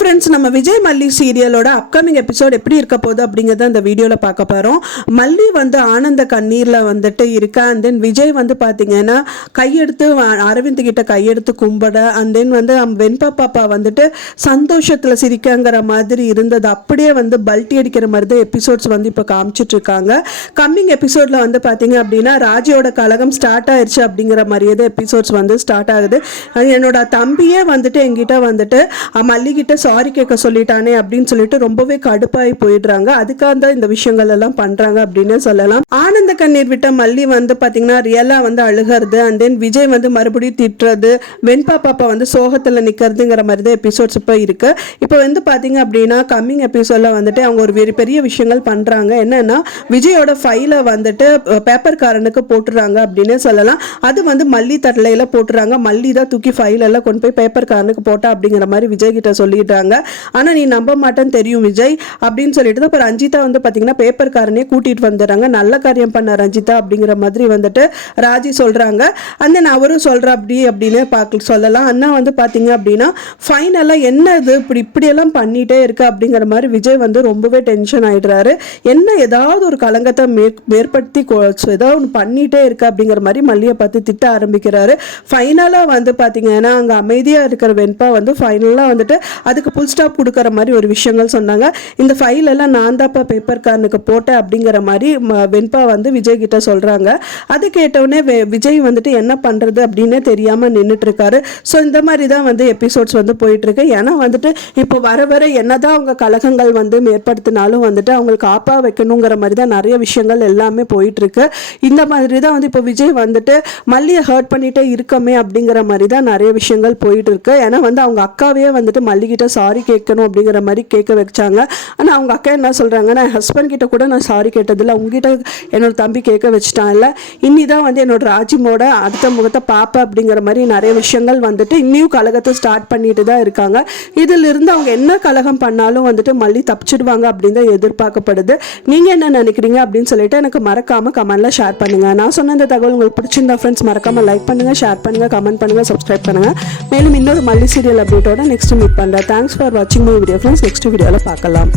Friends, நம்ம விஜய் மல்லி சீரியலோட upcoming episode எப்படி இருக்க போகுது அப்படிங்கிறத இந்த வீடியோவில் பார்க்க போகிறோம். மல்லி வந்து ஆனந்த கண்ணீரில் வந்துட்டு இருக்கா. அண்ட் தென் விஜய் வந்து பார்த்தீங்கன்னா கையெடுத்து அரவிந்த் கிட்ட கையெடுத்து கும்பிட, அண்ட் தென் வந்து வெண்பா பாப்பா வந்துட்டு சந்தோஷத்தில் சிரிக்கங்கிற மாதிரி இருந்தது. அப்படியே வந்து பல்ட்டி அடிக்கிற மாதிரி தான் எபிசோட்ஸ் வந்து இப்போ காமிச்சிட்டு இருக்காங்க. கம்மிங் எபிசோடில் வந்து பார்த்தீங்க அப்படின்னா ராஜியோட கலகம் ஸ்டார்ட் ஆயிடுச்சு அப்படிங்கிற மாதிரியே தான் எபிசோட்ஸ் வந்து ஸ்டார்ட் ஆகுது. என்னோட தம்பியே வந்துட்டு என்கிட்ட வந்துட்டு மல்லிகிட்ட சாரி கேட்க சொல்லிட்டானே அப்படின்னு சொல்லிட்டு ரொம்பவே கடுப்பாகி போயிடுறாங்க. அதுக்காக தான் இந்த விஷயங்கள் எல்லாம் பண்றாங்க அப்படின்னு சொல்லலாம். ஆனந்த கண்ணீர் விட்ட மல்லி வந்து பாத்தீங்கன்னா ரியலா வந்து அழுகிறது, அண்ட் தென் விஜய் வந்து மறுபடியும் திட்டுறது, வெண்பா பாப்பா வந்து சோகத்துல நிக்கிறதுங்கிற மாதிரி தான் எபிசோட்ஸ் இப்போ இருக்கு. இப்போ வந்து பாத்தீங்க அப்படின்னா கம்மிங் எபிசோட்ல வந்துட்டு அவங்க ஒரு பெரிய விஷயங்கள் பண்றாங்க. என்னன்னா விஜயோட ஃபைலை வந்துட்டு பேப்பர் காரனுக்கு போட்டுறாங்க அப்படின்னு சொல்லலாம். அது வந்து மல்லி தட்டலையில போட்டுறாங்க. மல்லி தான் தூக்கி ஃபைல் எல்லாம் கொண்டு போய் பேப்பர் காரனுக்கு போட்டா அப்படிங்கிற மாதிரி விஜய் கிட்ட சொல்லிடுறாங்க. ஆனா நீ நம்ப மாட்டேன்னு தெரியும் விஜய் அப்படின்னு சொல்லிட்டு தான் ரஞ்சிதா வந்து பாத்தீங்கன்னா பேப்பர் காரனே கூட்டிட்டு வந்துடுறாங்க. நல்ல காரியம் பண்ண ரஞ்சிதா அப்படிங்கிற மாதிரி வந்துட்டு ராஜி சொல்றாங்க. அந்த அவரும் சொல்ற அப்படின்னு பார்க்க சொல்லலாம். அண்ணா வந்து பாத்தீங்க அப்படின்னா ஃபைனலா என்னது இப்படி எல்லாம் பண்ணிட்டே இருக்கு அப்படிங்கிற மாதிரி விஜய் வந்து ரொம்பவே டென்ஷன் ஆயிடுறாரு. என்ன ஏதாவது ஒரு கலங்கத்தை ஏற்படுத்தி ஏதாவது ஒன்று பண்ணிட்டே இருக்கு அப்படிங்கிற மாதிரி மல்லியை பார்த்து திட்ட ஆரம்பிக்கிறாரு. ஃபைனலா வந்து பாத்தீங்கன்னா அங்க அமைதியா இருக்கிற வெண்பா வந்து ஃபைனலா வந்துட்டு அதுக்கு புல் ஸ்டாப் கொடுக்குற மாதிரி ஒரு விஷயங்கள் சொன்னாங்க. இந்த ஃபைல் எல்லாம் நான் தாப்பா பேப்பர் காரனுக்கு போட்டேன் அப்படிங்கிற மாதிரி வெண்பா வந்து விஜய் கிட்ட சொல்றாங்க. அது கேட்டவுடனே விஜய் வந்துட்டு என்ன பண்றது அப்படின்னு தெரியாம நின்றுட்டு இருக்காரு. ஸோ இந்த மாதிரி தான் வந்து எபிசோட்ஸ் வந்து போயிட்டு இருக்கு. ஏன்னா வந்துட்டு இப்போ வர என்னதான் அவங்க கலகங்கள் வந்து ஏற்படுத்தினாலும் வந்துட்டு அவங்களுக்கு காப்பா வைக்கணுங்கிற மாதிரி தான் நிறைய விஷயங்கள் எல்லாமே போயிட்டு இருக்கு. இந்த மாதிரி தான் வந்து இப்போ விஜய் வந்துட்டு மல்லியை ஹர்ட் பண்ணிட்டே இருக்கமே அப்படிங்கிற மாதிரி தான் நிறைய விஷயங்கள் போயிட்டு இருக்கு. ஏன்னா வந்து அவங்க அக்காவே வந்துட்டு மல்லிகிட்ட சாரி கேட்கணும் அப்படிங்கிற மாதிரி கேட்க வச்சாங்க. ஆனால் அவங்க அக்கா என்ன சொல்கிறாங்க, நான் ஹஸ்பண்ட் கிட்ட கூட நான் சாரி கேட்டதில்லை, உங்ககிட்ட என்னோட தம்பி கேட்க வச்சுட்டான் இல்லை, இன்னிதான் வந்து என்னோட ராஜிமோட அடுத்த முகத்தை பார்ப்பேன் அப்படிங்கிற மாதிரி நிறைய விஷயங்கள் வந்துட்டு இன்னியும் கலகத்தை ஸ்டார்ட் பண்ணிட்டு தான் இருக்காங்க. இதிலிருந்து அவங்க என்ன கலகம் பண்ணாலும் வந்துட்டு மல்லி தப்பிச்சிடுவாங்க அப்படின்னு தான் எதிர்பார்க்கப்படுது. நீங்கள் என்ன நினைக்கிறீங்க அப்படின்னு சொல்லிட்டு எனக்கு மறக்காமல் கமெண்ட்ல ஷேர் பண்ணுங்கள். நான் சொன்ன இந்த தகவல் உங்களுக்கு பிடிச்சிருந்தா ஃப்ரெண்ட்ஸ் மறக்காமல் லைக் பண்ணுங்கள், ஷேர் பண்ணுங்கள், கமெண்ட் பண்ணுங்கள், சப்ஸ்கிரைப் பண்ணுங்கள். மேலும் இன்னொரு மல்லி சீரியல் அப்டேட்டோட நெக்ஸ்ட் மீட் பண்ணுறேன். தேங்க்ஸ் ஃபார் வாட்சிங் மை வீடியோ ஃப்ரெண்ட்ஸ். நெக்ஸ்ட் வீடியோவில் பார்க்கலாம்.